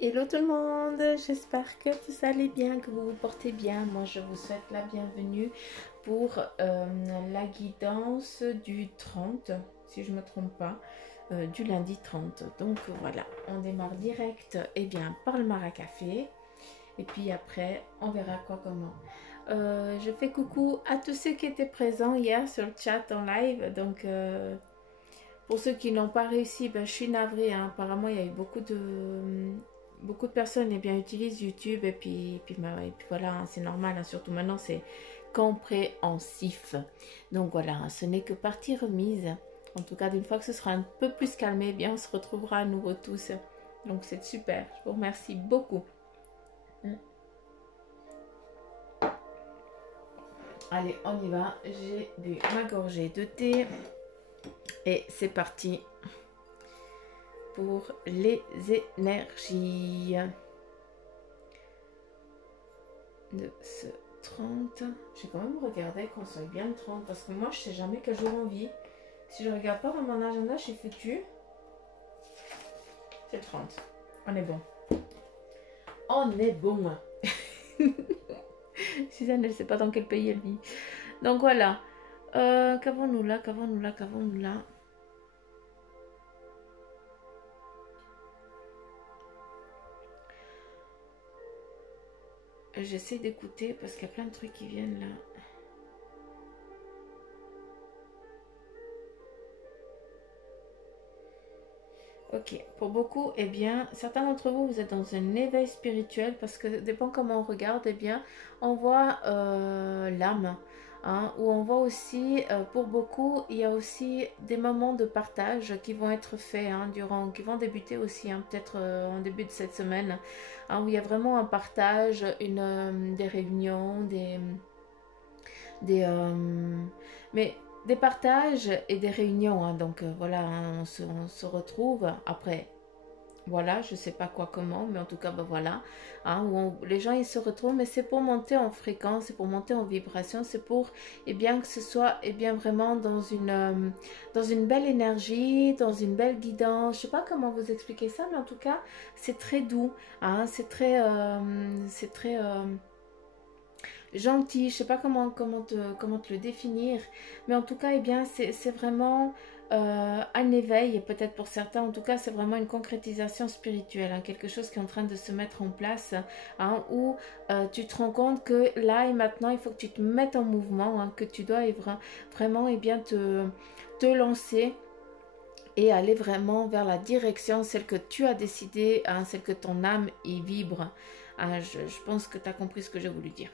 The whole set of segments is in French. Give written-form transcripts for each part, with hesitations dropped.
Hello tout le monde, j'espère que vous allez bien, que vous vous portez bien. Moi je vous souhaite la bienvenue pour la guidance du 30, si je ne me trompe pas, du lundi 30. Donc voilà, on démarre direct par le maracafé et puis après on verra quoi comment. Je fais coucou à tous ceux qui étaient présents hier sur le chat en live. Donc pour ceux qui n'ont pas réussi, je suis navrée, hein. Apparemment, il y a eu beaucoup de personnes utilisent YouTube et puis voilà, hein, c'est normal, hein. Surtout maintenant, c'est compréhensif. Donc voilà, hein, ce n'est que partie remise. En tout cas, d'une fois que ce sera un peu plus calmé, on se retrouvera à nouveau tous. Donc c'est super, je vous remercie beaucoup. Allez, on y va. J'ai bu ma gorgée de thé. Et c'est parti pour les énergies de ce 30. Je vais quand même regarder qu'on soit bien le 30 parce que moi je sais jamais quel jour on vit. Si je regarde pas dans mon agenda, je suis foutue. C'est le 30. On est bon. On est bon. Suzanne, elle ne sait pas dans quel pays elle vit. Donc voilà. Qu'avons-nous là? J'essaie d'écouter parce qu'il y a plein de trucs qui viennent là. Ok, pour beaucoup, certains d'entre vous, vous êtes dans un éveil spirituel parce que dépend comment on regarde, on voit l'âme, hein, ou on voit aussi, pour beaucoup, il y a aussi des moments de partage qui vont être faits, hein, qui vont débuter aussi, hein, peut-être en début de cette semaine, hein, où il y a vraiment un partage, des réunions, mais des partages et des réunions, hein. Donc voilà, hein, on se retrouve après. Voilà, je sais pas quoi comment, mais en tout cas, voilà, hein, les gens ils se retrouvent, mais c'est pour monter en fréquence, c'est pour monter en vibration, c'est pour, que ce soit, vraiment dans une belle énergie, dans une belle guidance. Je sais pas comment vous expliquer ça, mais en tout cas, c'est très doux, hein, c'est très gentil, je sais pas comment te le définir, mais en tout cas, c'est vraiment un éveil, peut-être pour certains, en tout cas, c'est vraiment une concrétisation spirituelle, hein, quelque chose qui est en train de se mettre en place, hein, où tu te rends compte que là et maintenant, il faut que tu te mettes en mouvement, hein, que tu dois vraiment te lancer et aller vraiment vers la direction, celle que tu as décidé, hein, celle que ton âme y vibre. Hein, je pense que tu as compris ce que j'ai voulu dire.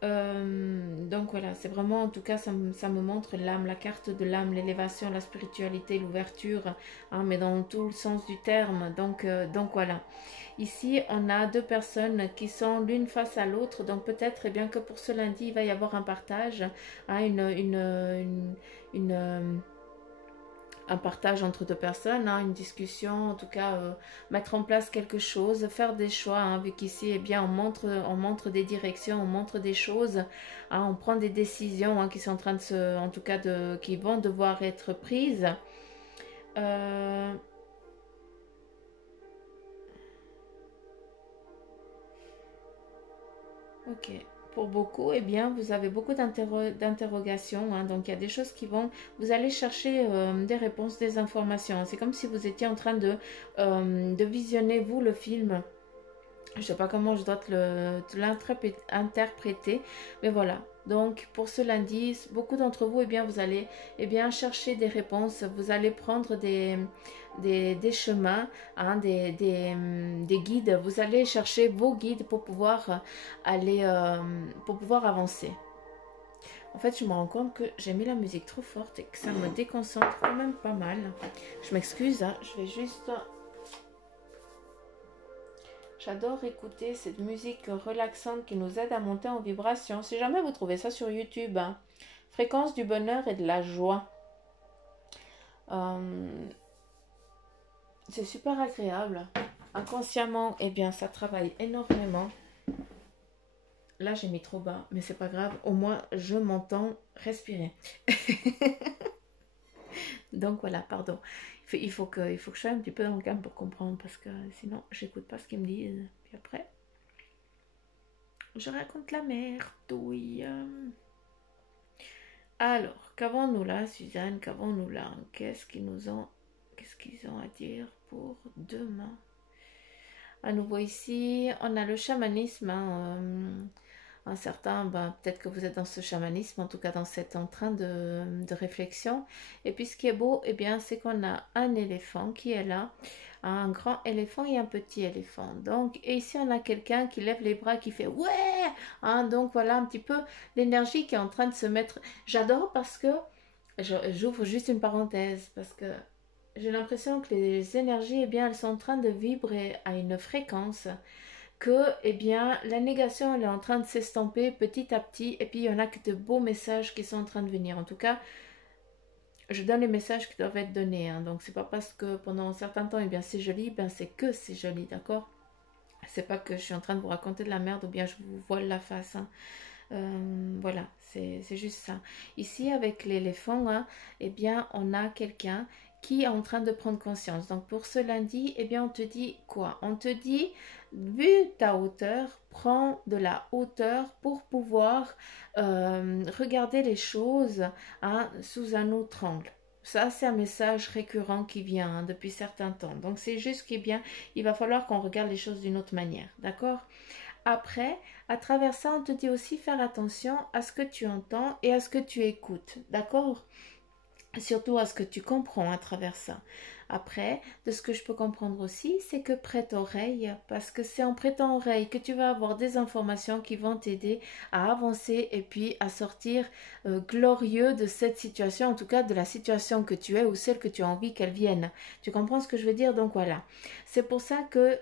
Donc voilà, c'est vraiment, en tout cas, ça me montre l'âme, la carte de l'âme, l'élévation, la spiritualité, l'ouverture, hein, mais dans tout le sens du terme. Donc voilà. Ici, on a deux personnes qui sont l'une face à l'autre, donc peut-être que pour ce lundi, il va y avoir un partage, hein, un partage entre deux personnes, hein, une discussion, en tout cas mettre en place quelque chose, faire des choix, hein, vu qu'ici on montre des directions, on montre des choses, hein, on prend des décisions, hein, qui sont en train de en tout cas qui vont devoir être prises. Ok. Pour beaucoup, vous avez beaucoup d'interrogations, hein, donc il y a des choses vous allez chercher des réponses, des informations. C'est comme si vous étiez en train de visionner, vous, le film. Je ne sais pas comment je dois te l'interpréter, mais voilà. Donc pour ce lundi, beaucoup d'entre vous, vous allez chercher des réponses, vous allez prendre des chemins, hein, des guides, vous allez chercher vos guides pour pouvoir pour pouvoir avancer. En fait, je me rends compte que j'ai mis la musique trop forte et que ça me déconcentre quand même pas mal. Je m'excuse, hein, je vais juste... J'adore écouter cette musique relaxante qui nous aide à monter en vibration. Si jamais vous trouvez ça sur YouTube, hein, fréquence du bonheur et de la joie. C'est super agréable. Inconsciemment, ça travaille énormément. Là, j'ai mis trop bas, mais c'est pas grave. Au moins, je m'entends respirer. Donc voilà, pardon. Il il faut que je sois un petit peu dans le calme pour comprendre, parce que sinon, j'écoute pas ce qu'ils me disent. Puis après, je raconte la merde, oui. Alors, qu'avons-nous là, Suzanne? Qu'avons-nous là? Qu'est-ce qu'ils ont à dire pour demain? À nouveau ici, on a le chamanisme. Un certain, ben, peut-être que vous êtes dans ce chamanisme, en tout cas dans cet train de réflexion. Et puis ce qui est beau, eh bien, c'est qu'on a un éléphant qui est là, un grand éléphant et un petit éléphant. Donc, et ici on a quelqu'un qui lève les bras, qui fait ouais, hein, donc voilà un petit peu l'énergie qui est en train de se mettre. J'adore parce que j'ouvre juste une parenthèse parce que j'ai l'impression que les énergies, eh bien, elles sont en train de vibrer à une fréquence que, eh bien, la négation, elle est en train de s'estomper petit à petit, et puis il y en a que de beaux messages qui sont en train de venir. En tout cas, je donne les messages qui doivent être donnés, hein. Donc, c'est pas parce que pendant un certain temps, eh bien, c'est joli, ben, c'est que c'est joli, d'accord? C'est pas que je suis en train de vous raconter de la merde ou bien je vous voile la face, hein. Voilà, c'est juste ça. Ici, avec l'éléphant, hein, eh bien, on a quelqu'un qui est en train de prendre conscience. Donc, pour ce lundi, eh bien, on te dit quoi? On te dit, vu ta hauteur, prends de la hauteur pour pouvoir regarder les choses, hein, sous un autre angle. Ça, c'est un message récurrent qui vient, hein, depuis certains temps. Donc, c'est juste qu'il bien, il va falloir qu'on regarde les choses d'une autre manière. D'accord? Après, à travers ça, on te dit aussi faire attention à ce que tu entends et à ce que tu écoutes, d'accord? Surtout à ce que tu comprends à travers ça. Après, de ce que je peux comprendre aussi, c'est que prête oreille, parce que c'est en prêtant oreille que tu vas avoir des informations qui vont t'aider à avancer et puis à sortir glorieux de cette situation, en tout cas de la situation que tu es ou celle que tu as envie qu'elle vienne. Tu comprends ce que je veux dire? Donc voilà. C'est pour ça que,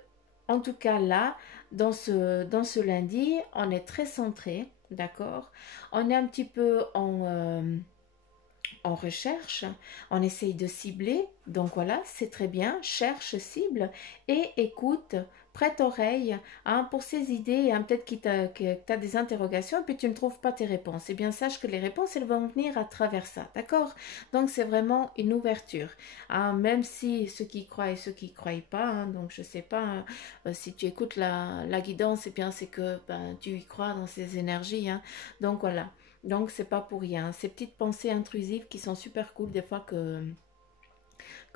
en tout cas là, dans ce lundi, on est très centré, d'accord? On est un petit peu en recherche, on essaye de cibler, donc voilà, c'est très bien, cherche, cible et écoute, prête oreille, hein, pour ces idées, hein, peut-être que tu as des interrogations et puis tu ne trouves pas tes réponses. Eh bien, sache que les réponses, elles vont venir à travers ça, d'accord? Donc, c'est vraiment une ouverture, hein, même si ceux qui croient et ceux qui ne croient pas, hein, donc je ne sais pas, hein, si tu écoutes la guidance, eh bien, c'est que ben, tu y crois dans ces énergies, hein, donc voilà. Donc, c'est pas pour rien. Ces petites pensées intrusives qui sont super cool des fois que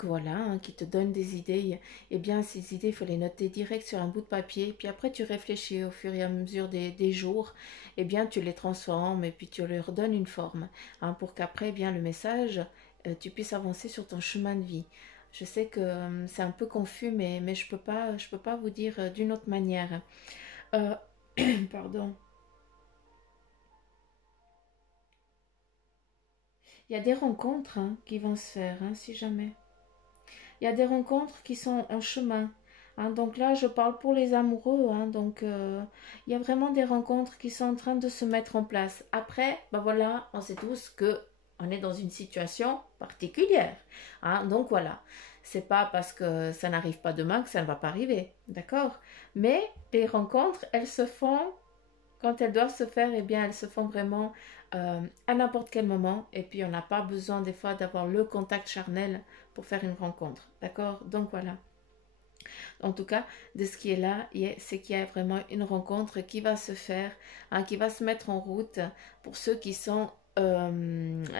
voilà, hein, qui te donnent des idées. Eh bien, ces idées, il faut les noter direct sur un bout de papier. Puis après, tu réfléchis au fur et à mesure des jours. Eh bien, tu les transformes et puis tu leur donnes une forme, hein, pour qu'après, eh bien, le message, tu puisses avancer sur ton chemin de vie. Je sais que c'est un peu confus, mais je peux pas vous dire d'une autre manière. Euh, pardon. Il y a des rencontres, hein, qui vont se faire, hein, si jamais. Il y a des rencontres qui sont en chemin, hein. Donc là, je parle pour les amoureux, hein. Donc, il y a vraiment des rencontres qui sont en train de se mettre en place. Après, ben voilà, on sait tous que on est dans une situation particulière, hein. Donc voilà, c'est pas parce que ça n'arrive pas demain que ça ne va pas arriver, d'accord? Mais les rencontres, elles se font quand elles doivent se faire, eh bien, elles se font vraiment à n'importe quel moment. Et puis, on n'a pas besoin des fois d'avoir le contact charnel pour faire une rencontre. D'accord? Donc, voilà. En tout cas, de ce qui est là, c'est qu'il y a vraiment une rencontre qui va se faire, hein, qui va se mettre en route pour ceux qui sont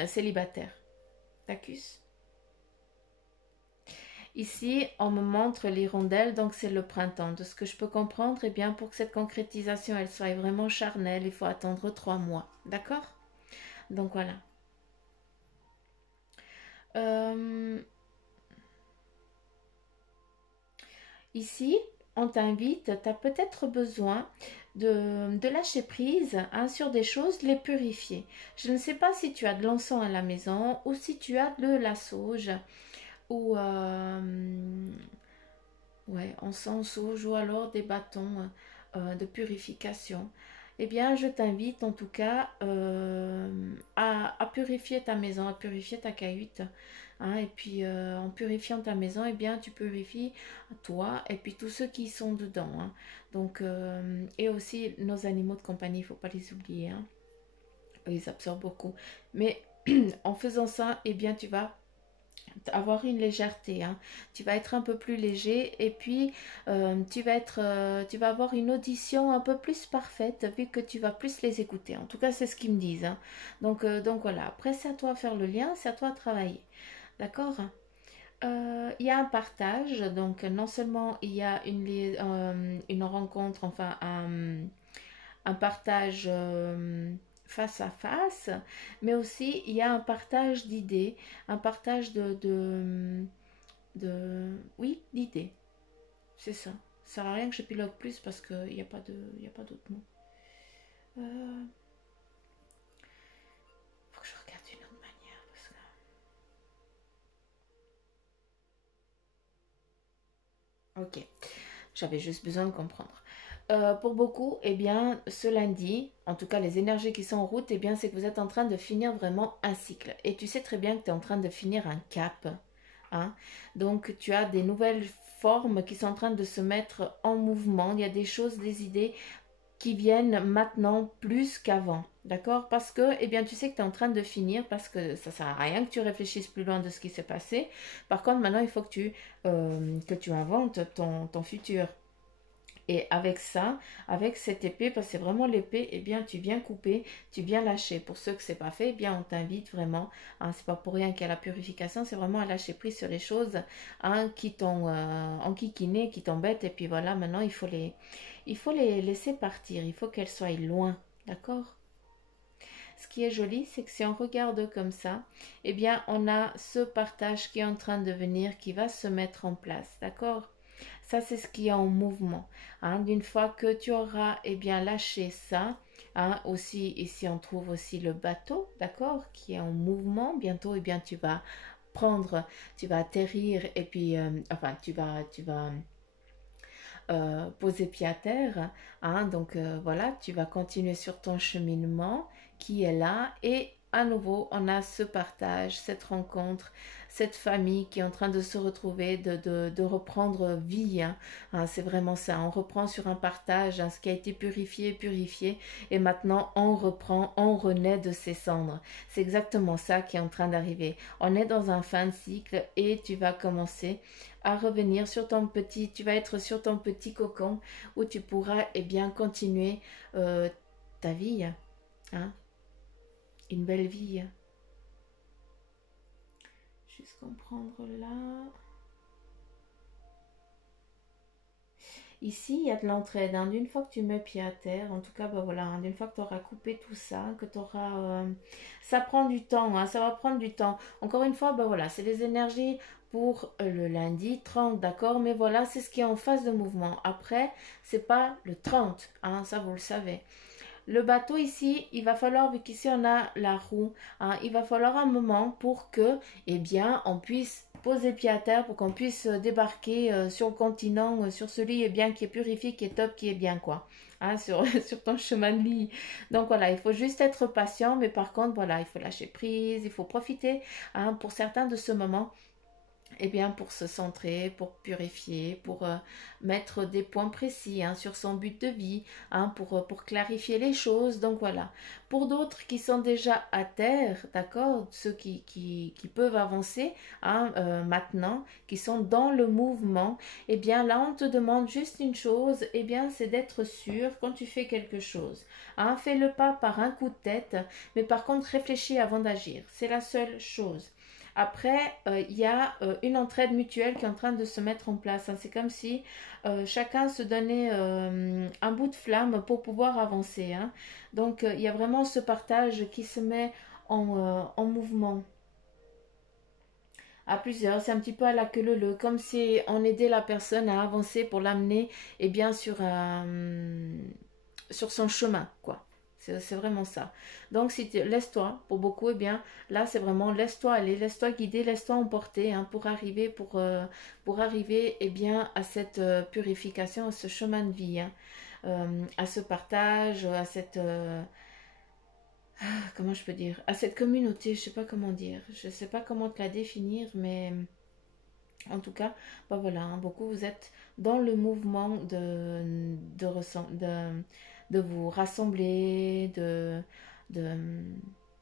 célibataires. Tacus. Ici, on me montre l'hirondelle, donc c'est le printemps. De ce que je peux comprendre, eh bien, pour que cette concrétisation, elle soit vraiment charnelle, il faut attendre 3 mois. D'accord? Donc voilà. Euh, Ici, on t'invite, tu as peut-être besoin de lâcher prise, hein, sur des choses, de les purifier. Je ne sais pas si tu as de l'encens à la maison ou si tu as de la sauge ou ouais, encens, sauge ou alors des bâtons de purification. Eh bien, je t'invite en tout cas à purifier ta maison, à purifier ta cahute, hein. Et puis, en purifiant ta maison, eh bien, tu purifies toi et puis tous ceux qui sont dedans, hein. Donc, et aussi nos animaux de compagnie, il ne faut pas les oublier, hein. Ils absorbent beaucoup. Mais en faisant ça, eh bien, tu vas avoir une légèreté, hein. Tu vas être un peu plus léger et puis tu vas avoir une audition un peu plus parfaite vu que tu vas plus les écouter. En tout cas, c'est ce qu'ils me disent, hein. Donc voilà, après c'est à toi de faire le lien, c'est à toi de travailler. D'accord? Il y a un partage, donc non seulement il y a une rencontre, enfin un partage face à face, mais aussi il y a un partage d'idées, un partage oui, d'idées. C'est ça. Ça sert à rien que je pilote plus parce qu'il n'y a pas il y a pas d'autre mot. Euh, Faut que je regarde d'une autre manière parce que... Ok, j'avais juste besoin de comprendre. Pour beaucoup, eh bien, ce lundi, en tout cas les énergies qui sont en route, eh bien, c'est que vous êtes en train de finir vraiment un cycle. Et tu sais très bien que tu es en train de finir un cap. Hein. Donc, tu as des nouvelles formes qui sont en train de se mettre en mouvement. Il y a des choses, des idées qui viennent maintenant plus qu'avant. D'accord? Parce que, eh bien, tu sais que tu es en train de finir parce que ça ne sert à rien que tu réfléchisses plus loin de ce qui s'est passé. Par contre, maintenant, il faut que tu inventes ton futur. Et avec ça, avec cette épée, parce que c'est vraiment l'épée, eh bien, tu viens couper, tu viens lâcher. Pour ceux que c'est pas fait, eh bien, on t'invite vraiment, hein, c'est pas pour rien qu'il y a la purification, c'est vraiment à lâcher prise sur les choses hein, qui t'ont enquiquiné, qui t'embêtent. Et puis voilà, maintenant, il faut les laisser partir, il faut qu'elles soient loin. D'accord? Ce qui est joli, c'est que si on regarde comme ça, eh bien, on a ce partage qui est en train de venir, qui va se mettre en place. D'accord? Ça, c'est ce qui est en mouvement. Hein. D'une fois que tu auras eh bien, lâché ça, hein, aussi, ici on trouve aussi le bateau, d'accord, qui est en mouvement. Bientôt, eh bien, tu vas atterrir et puis, enfin, tu vas poser pied à terre. Hein, donc voilà, tu vas continuer sur ton cheminement qui est là et à nouveau, on a ce partage, cette rencontre, cette famille qui est en train de se retrouver, de reprendre vie. Hein. Hein, c'est vraiment ça. On reprend sur un partage hein, ce qui a été purifié, purifié, et maintenant on reprend, on renaît de ses cendres. C'est exactement ça qui est en train d'arriver. On est dans un fin de cycle et tu vas commencer à revenir sur ton petit, tu vas être sur ton petit cocon où tu pourras eh bien continuer ta vie, hein, une belle vie. Juste comprendre là. Ici, il y a de l'entraide. Hein. D'une fois que tu mets pied à terre, en tout cas, bah voilà, hein, d'une fois que tu auras coupé tout ça, que tu auras... ça prend du temps, hein, ça va prendre du temps. Encore une fois, bah voilà, c'est les énergies pour le lundi 30, d'accord? Mais voilà, c'est ce qui est en phase de mouvement. Après, c'est pas le 30, hein, ça vous le savez. Le bateau ici, il va falloir, vu qu'ici on a la roue, hein, il va falloir un moment pour que, eh bien, on puisse poser pied à terre, pour qu'on puisse débarquer sur le continent, sur celui eh bien, qui est purifié, qui est top, qui est bien, quoi. Hein, sur, sur ton chemin de vie. Donc voilà, il faut juste être patient, mais par contre, voilà, il faut lâcher prise, il faut profiter hein, pour certains de ce moment eh bien, pour se centrer, pour purifier, pour mettre des points précis hein, sur son but de vie, hein, pour clarifier les choses. Donc voilà. Pour d'autres qui sont déjà à terre, d'accord, ceux qui peuvent avancer hein, maintenant, qui sont dans le mouvement, eh bien là, on te demande juste une chose, eh bien, c'est d'être sûr quand tu fais quelque chose. Hein, fais le pas par un coup de tête, mais par contre, réfléchis avant d'agir. C'est la seule chose. Après, il y a une entraide mutuelle qui est en train de se mettre en place. Hein. C'est comme si chacun se donnait un bout de flamme pour pouvoir avancer. Hein. Donc, il y a vraiment ce partage qui se met en mouvement à plusieurs. C'est un petit peu à la queue leu, comme si on aidait la personne à avancer pour l'amener eh bien, sur son chemin, quoi. C'est vraiment ça. Donc, si tu laisse-toi, pour beaucoup, eh bien, là, c'est vraiment laisse-toi aller, laisse-toi guider, laisse-toi emporter hein, pour arriver eh bien, à cette purification, à ce chemin de vie, hein, à ce partage, à cette. Comment je peux dire? À cette communauté, je sais pas comment dire. Je sais pas comment te la définir, mais en tout cas, bah voilà, hein, beaucoup vous êtes dans le mouvement de vous rassembler, de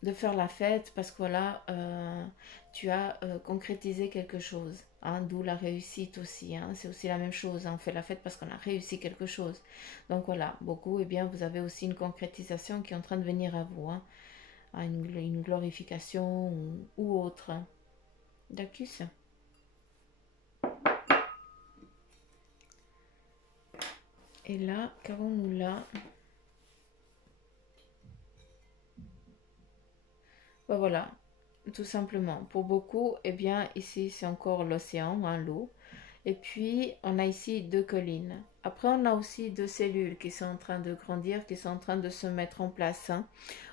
de faire la fête parce que voilà, tu as concrétisé quelque chose. Hein, d'où la réussite aussi. Hein, c'est aussi la même chose. Hein, on fait la fête parce qu'on a réussi quelque chose. Donc voilà, beaucoup, eh bien, vous avez aussi une concrétisation qui est en train de venir à vous. Hein, à une glorification ou autre. Hein. D'accord. Et là, qu'avons-nous là? Ben voilà, tout simplement. Pour beaucoup, eh bien, ici, c'est encore l'océan, hein, l'eau. Et puis, on a ici deux collines. Après, on a aussi deux cellules qui sont en train de grandir, qui sont en train de se mettre en place. Hein,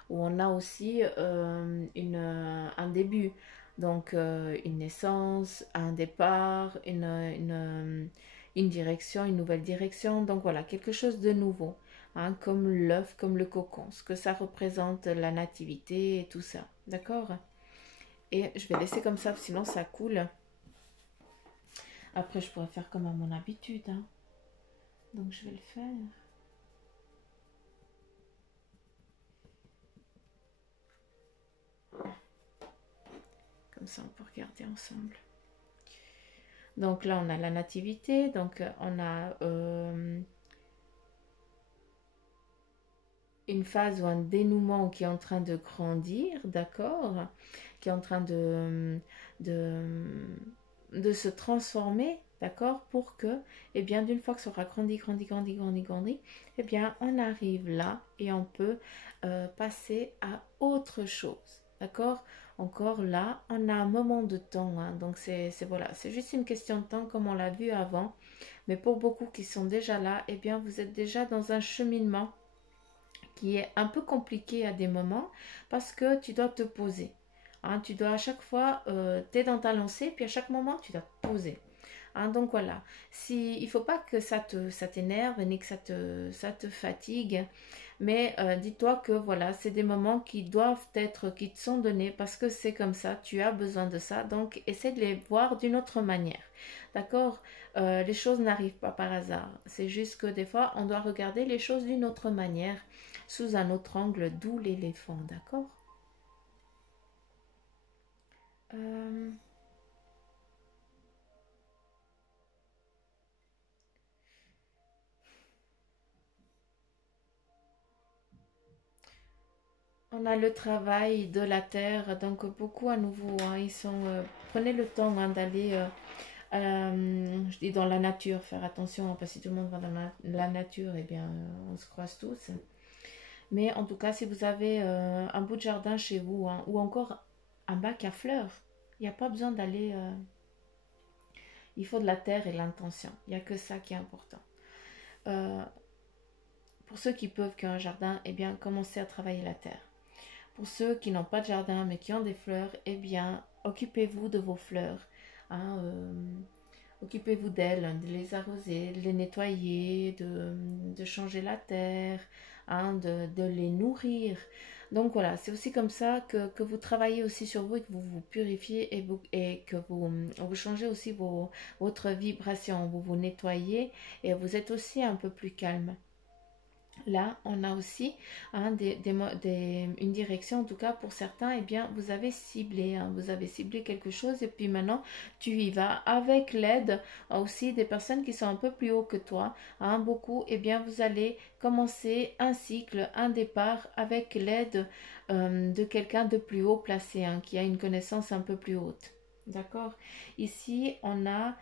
où on a aussi un début. Donc, une naissance, un départ, une direction, une nouvelle direction. Donc, voilà, quelque chose de nouveau. Hein, comme l'œuf, comme le cocon. Ce que ça représente, la nativité et tout ça. D'accord? Et je vais laisser comme ça, sinon ça coule. Après, je pourrais faire comme à mon habitude. Hein. Donc, je vais le faire. Comme ça, on peut regarder ensemble. Donc là, on a la nativité. Donc, on a une phase ou un dénouement qui est en train de grandir, d'accord? Qui est en train de, de se transformer, d'accord? Pour que, eh bien, d'une fois que ça aura grandi, eh bien, on arrive là et on peut passer à autre chose, d'accord? Encore là, on a un moment de temps, hein, donc voilà, c'est juste une question de temps comme on l'a vu avant, mais pour beaucoup qui sont déjà là, eh bien, vous êtes déjà dans un cheminement qui est un peu compliqué à des moments parce que tu dois te poser. Hein, tu dois à chaque fois, tu es dans ta lancée, puis à chaque moment, tu dois te poser. Hein, donc voilà, il ne faut pas que ça t'énerve ni que ça te fatigue, mais dis-toi que voilà, c'est des moments qui doivent être, qui te sont donnés parce que c'est comme ça, tu as besoin de ça, donc essaie de les voir d'une autre manière. D'accord? Les choses n'arrivent pas par hasard, c'est juste que des fois, on doit regarder les choses d'une autre manière, sous un autre angle, d'où l'éléphant, d'accord? Euh, On a le travail de la terre, donc beaucoup à nouveau, hein, prenez le temps hein, d'aller, je dis dans la nature, faire attention, hein, parce que si tout le monde va dans la nature, eh bien, on se croise tous. Mais en tout cas, si vous avez un bout de jardin chez vous, hein, ou encore un bac à fleurs, il n'y a pas besoin d'aller, il faut de la terre et l'intention. Il n'y a que ça qui est important. Euh, pour ceux qui peuvent qu'un jardin, eh bien, commencez à travailler la terre. Pour ceux qui n'ont pas de jardin mais qui ont des fleurs, eh bien, occupez-vous de vos fleurs. Hein, occupez-vous d'elles, de les arroser, de les nettoyer, de changer la terre, hein, de les nourrir. Donc voilà, c'est aussi comme ça que vous travaillez aussi sur vous et que vous vous purifiez et que vous changez aussi votre vibration, vous vous nettoyez et vous êtes aussi un peu plus calme. Là, on a aussi hein, une direction, en tout cas pour certains, eh bien, vous avez ciblé, hein, vous avez ciblé quelque chose et puis maintenant, tu y vas avec l'aide aussi des personnes qui sont un peu plus haut que toi, hein, beaucoup, eh bien, vous allez commencer un cycle, un départ avec l'aide de quelqu'un de plus haut placé, hein, qui a une connaissance un peu plus haute. D'accord? Ici, on a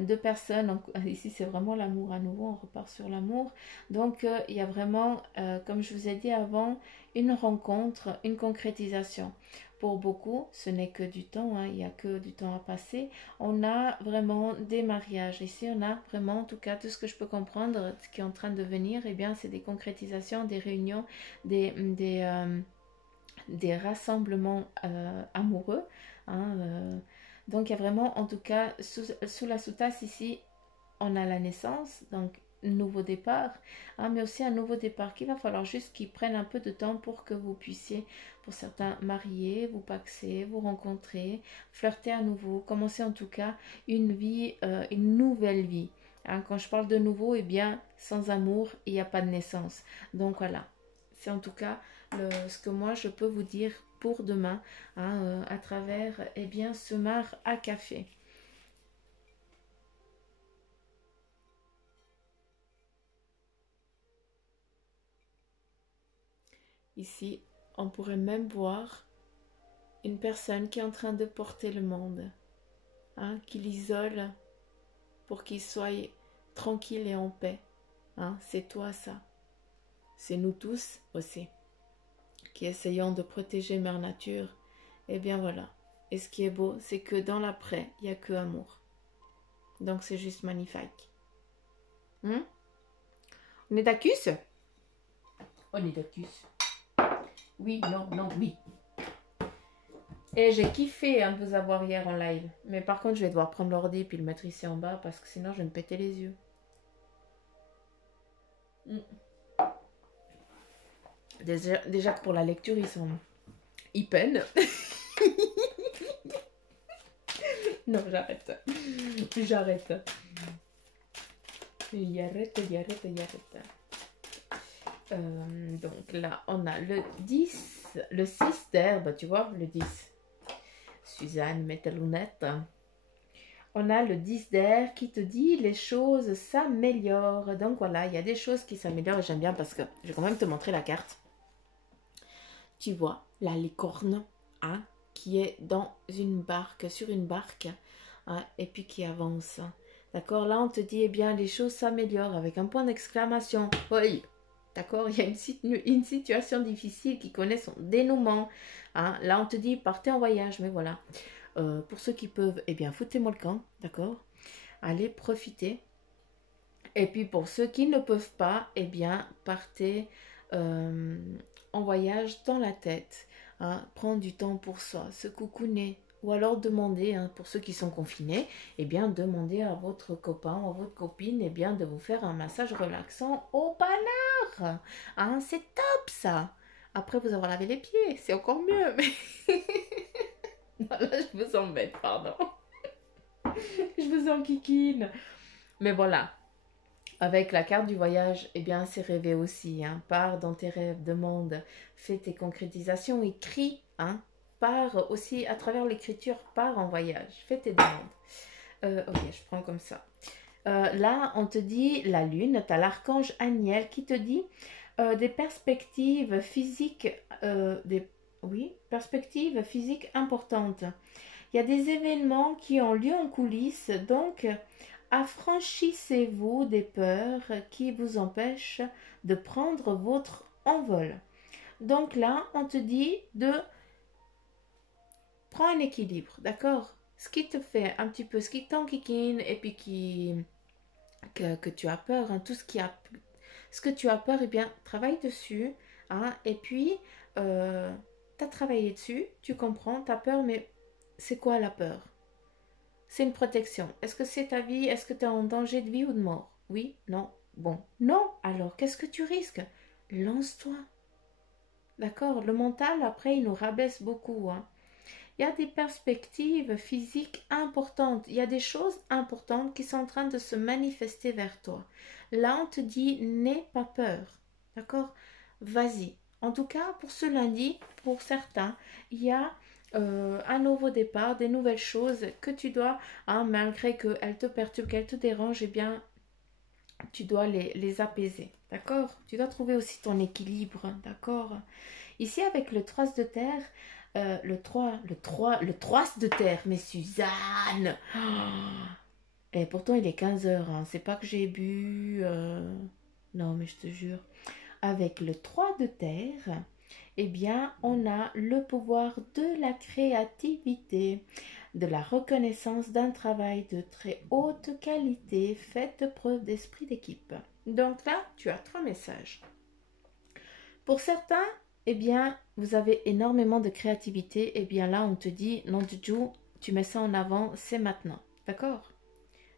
deux personnes. Ici, c'est vraiment l'amour à nouveau. On repart sur l'amour. Donc, il y a vraiment, comme je vous ai dit avant, une rencontre, une concrétisation. Pour beaucoup, ce n'est que du temps. Hein, il n'y a que du temps à passer. On a vraiment des mariages. Ici, on a vraiment, en tout cas, tout ce que je peux comprendre, ce qui est en train de venir, eh bien, c'est des concrétisations, des réunions, des rassemblements amoureux. Hein, donc il y a vraiment, en tout cas, sous la sous-tasse ici, on a la naissance, donc nouveau départ, hein, mais aussi un nouveau départ qu'il va falloir juste qu'il prenne un peu de temps pour que vous puissiez, pour certains, marier, vous paxer, vous rencontrer, flirter à nouveau, commencer en tout cas une vie, une nouvelle vie. Hein, quand je parle de nouveau, eh bien, sans amour, il n'y a pas de naissance. Donc voilà, C'est en tout cas ce que moi je peux vous dire pour demain, hein, à travers eh bien, ce mar à café. Ici, on pourrait même voir une personne qui est en train de porter le monde, hein, qui l'isole pour qu'il soit tranquille et en paix. Hein, c'est toi ça. C'est nous tous aussi qui essayons de protéger Mère Nature. Et bien voilà. Et ce qui est beau, c'est que dans l'après, il n'y a que amour. Donc c'est juste magnifique. Hmm? On est d'accord? On est d'accord. Oui, non, non, oui. Et j'ai kiffé de vous avoir hier en live. Mais par contre, je vais devoir prendre l'ordi puis le mettre ici en bas parce que sinon, je vais me péter les yeux. Déjà que pour la lecture, ils peinent. Non, j'arrête. J'arrête. J'arrête. Donc là, on a le 10, le 6 d'herbe, tu vois, le 10. Suzanne, mets tes lunettes. On a le 10 d'air qui te dit les choses s'améliorent. Donc voilà, il y a des choses qui s'améliorent et j'aime bien parce que je vais quand même te montrer la carte. Tu vois la licorne, hein, qui est dans une barque, sur une barque, hein, et puis qui avance. D'accord, là on te dit, eh bien, les choses s'améliorent avec un point d'exclamation. Oui, d'accord, il y a une situation difficile qui connaît son dénouement. Hein. Là on te dit, partez en voyage, mais voilà. Pour ceux qui peuvent, eh bien, foutez-moi le camp, d'accord? Allez, profitez. Et puis pour ceux qui ne peuvent pas, eh bien, partez en voyage dans la tête. Hein, prendre du temps pour soi, se coucouner. Ou alors demander, hein, pour ceux qui sont confinés, eh bien, demandez à votre copain ou à votre copine, eh bien, de vous faire un massage relaxant au panard. Hein, c'est top ça. Après vous avoir lavé les pieds, c'est encore mieux. Mais voilà, je vous embête, pardon. Je vous enquiquine. Mais voilà. Avec la carte du voyage, eh bien, c'est rêver aussi. Hein. Pars dans tes rêves, demande, fais tes concrétisations, écris. Hein. Pars aussi à travers l'écriture, pars en voyage, fais tes demandes. Ok, je prends comme ça. Là, on te dit la lune, tu as l'archange Aniel qui te dit des perspectives physiques, perspectives physiques importantes. Il y a des événements qui ont lieu en coulisses, donc affranchissez-vous des peurs qui vous empêchent de prendre votre envol. Donc là, on te dit de prendre un équilibre, d'accord? Ce qui te fait un petit peu, ce qui t'enquiquine et puis que tu as peur, hein, ce que tu as peur, eh bien, travaille dessus, hein, et puis, tu as travaillé dessus, tu comprends, tu as peur, mais c'est quoi la peur? C'est une protection. Est-ce que c'est ta vie? Est-ce que tu es en danger de vie ou de mort? Oui? Non? Bon. Non? Alors, qu'est-ce que tu risques? Lance-toi. D'accord? Le mental, après, il nous rabaisse beaucoup, hein. Il y a des perspectives physiques importantes. Il y a des choses importantes qui sont en train de se manifester vers toi. Là, on te dit, n'aie pas peur. D'accord? Vas-y. En tout cas, pour ce lundi, pour certains, il y a un nouveau départ, des nouvelles choses que tu dois, hein, malgré qu'elles te perturbent, qu'elles te dérangent, eh bien, tu dois les apaiser. D'accord? Tu dois trouver aussi ton équilibre. D'accord? Ici, avec le 3 de terre, le 3 de terre, mais Suzanne! Et pourtant, il est 15 heures. Hein. C'est pas que j'ai bu. Non, mais je te jure. Avec le 3 de terre, eh bien, on a le pouvoir de la créativité, de la reconnaissance d'un travail de très haute qualité, faites preuve d'esprit d'équipe. Donc là, tu as 3 messages. Pour certains, eh bien, vous avez énormément de créativité. Eh bien là, on te dit, non du tout, tu mets ça en avant, c'est maintenant. D'accord?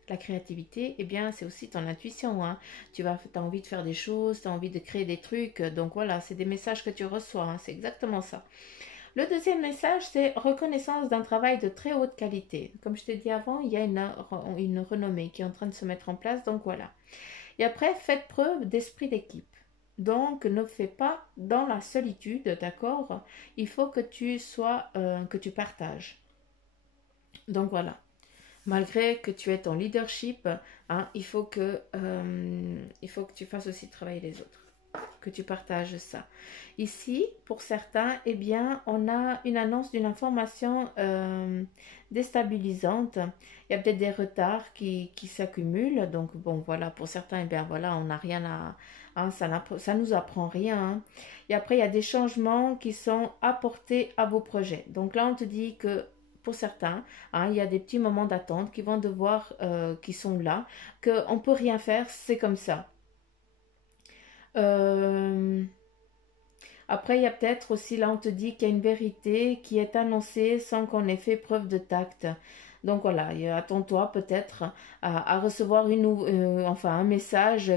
La créativité, eh bien, c'est aussi ton intuition. Hein. Tu as envie de faire des choses, tu as envie de créer des trucs. Donc voilà, c'est des messages que tu reçois. Hein, c'est exactement ça. Le deuxième message, c'est reconnaissance d'un travail de très haute qualité. Comme je t'ai dit avant, il y a une renommée qui est en train de se mettre en place. Donc voilà. Et après, faites preuve d'esprit d'équipe. Donc, ne fais pas dans la solitude, d'accord? Il faut que tu sois, que tu partages. Donc, voilà. Malgré que tu aies ton leadership, hein, il faut que tu fasses aussi travailler les autres, que tu partages ça. Ici, pour certains, eh bien, on a une annonce d'une information déstabilisante. Il y a peut-être des retards qui s'accumulent. Donc, bon, voilà, pour certains, eh bien, voilà, on n'a rien à... hein, ça nous apprend rien. Hein. Et après, il y a des changements qui sont apportés à vos projets. Donc là, on te dit que pour certains, hein, il y a des petits moments d'attente qui vont devoir, qui sont là, qu'on ne peut rien faire, c'est comme ça. Euh, Après, il y a peut-être aussi, là, on te dit qu'il y a une vérité qui est annoncée sans qu'on ait fait preuve de tact. Donc voilà, attends-toi peut-être à recevoir enfin, un message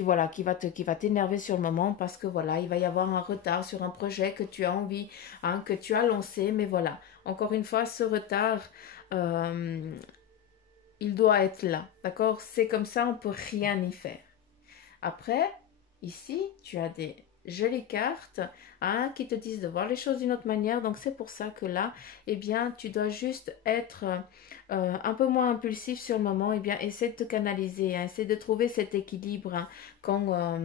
voilà, qui va t'énerver sur le moment parce que voilà, il va y avoir un retard sur un projet que tu as envie, hein, que tu as lancé. Mais voilà, encore une fois, ce retard, euh, il doit être là. D'accord? C'est comme ça, on ne peut rien y faire. Après, ici, tu as des jolies cartes, hein, qui te disent de voir les choses d'une autre manière. Donc, c'est pour ça que là, eh bien, tu dois juste être un peu moins impulsif sur le moment. Eh bien, essaie de te canaliser, hein, essaie de trouver cet équilibre, hein, quand,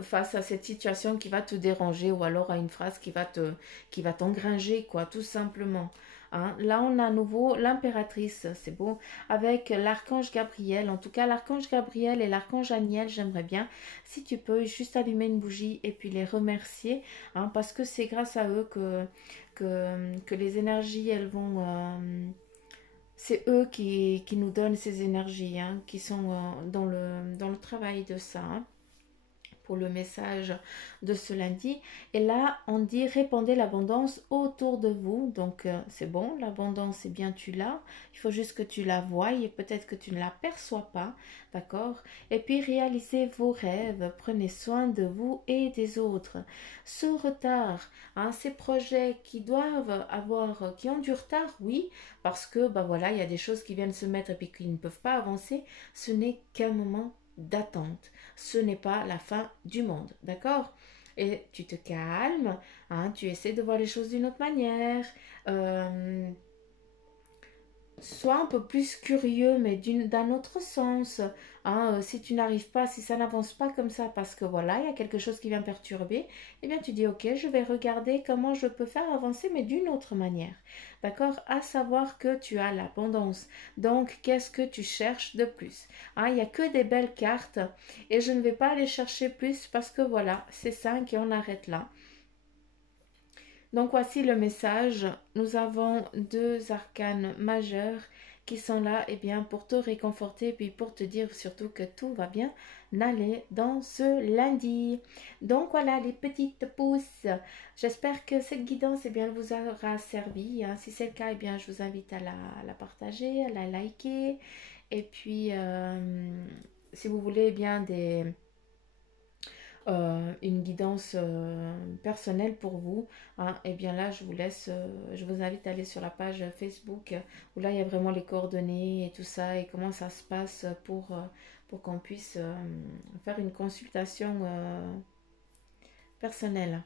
face à cette situation qui va te déranger ou alors à une phrase qui va t'engranger, quoi, tout simplement. Hein. Là, on a à nouveau l'impératrice, c'est beau, avec l'archange Gabriel. En tout cas, l'archange Gabriel et l'archange Aniel, j'aimerais bien, si tu peux, juste allumer une bougie et puis les remercier, hein, parce que c'est grâce à eux que les énergies, elles vont... c'est eux qui nous donnent ces énergies, hein, qui sont dans le travail de ça. Hein, pour le message de ce lundi. Et là, on dit répandez l'abondance autour de vous. Donc, c'est bon, l'abondance, eh bien, tu l'as. Il faut juste que tu la voies et peut-être que tu ne l'aperçois pas. D'accord? Et puis, réalisez vos rêves. Prenez soin de vous et des autres. Ce retard, hein, ces projets qui doivent avoir, qui ont du retard, oui, parce que, bah voilà, il y a des choses qui viennent se mettre et puis qui ne peuvent pas avancer. Ce n'est qu'un moment d'attente. Ce n'est pas la fin du monde, d'accord? Et tu te calmes, hein, tu essaies de voir les choses d'une autre manière. Euh, Sois un peu plus curieux, mais d'un autre sens. Hein, si tu n'arrives pas, si ça n'avance pas comme ça, parce que voilà, il y a quelque chose qui vient perturber, eh bien tu dis ok, je vais regarder comment je peux faire avancer, mais d'une autre manière. D'accord? À savoir que tu as l'abondance. Donc, qu'est-ce que tu cherches de plus? Hein, il n'y a que des belles cartes et je ne vais pas aller chercher plus parce que voilà, c'est 5 et on arrête là. Donc voici le message. Nous avons deux arcanes majeurs qui sont là, eh bien, pour te réconforter et puis pour te dire surtout que tout va bien aller dans ce lundi. Donc voilà les petites pousses. J'espère que cette guidance, eh bien, vous aura servi. Hein. Si c'est le cas, eh bien, je vous invite à la partager, à la liker. Et puis, si vous voulez, eh bien, une guidance personnelle pour vous, hein, et bien là je vous laisse, je vous invite à aller sur la page Facebook où là il y a vraiment les coordonnées et tout ça et comment ça se passe pour qu'on puisse faire une consultation personnelle.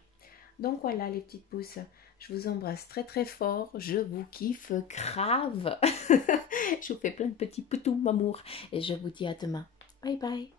Donc voilà les petites pousses, je vous embrasse très très fort, je vous kiffe grave. Je vous fais plein de petits poutous amour et je vous dis à demain. Bye bye.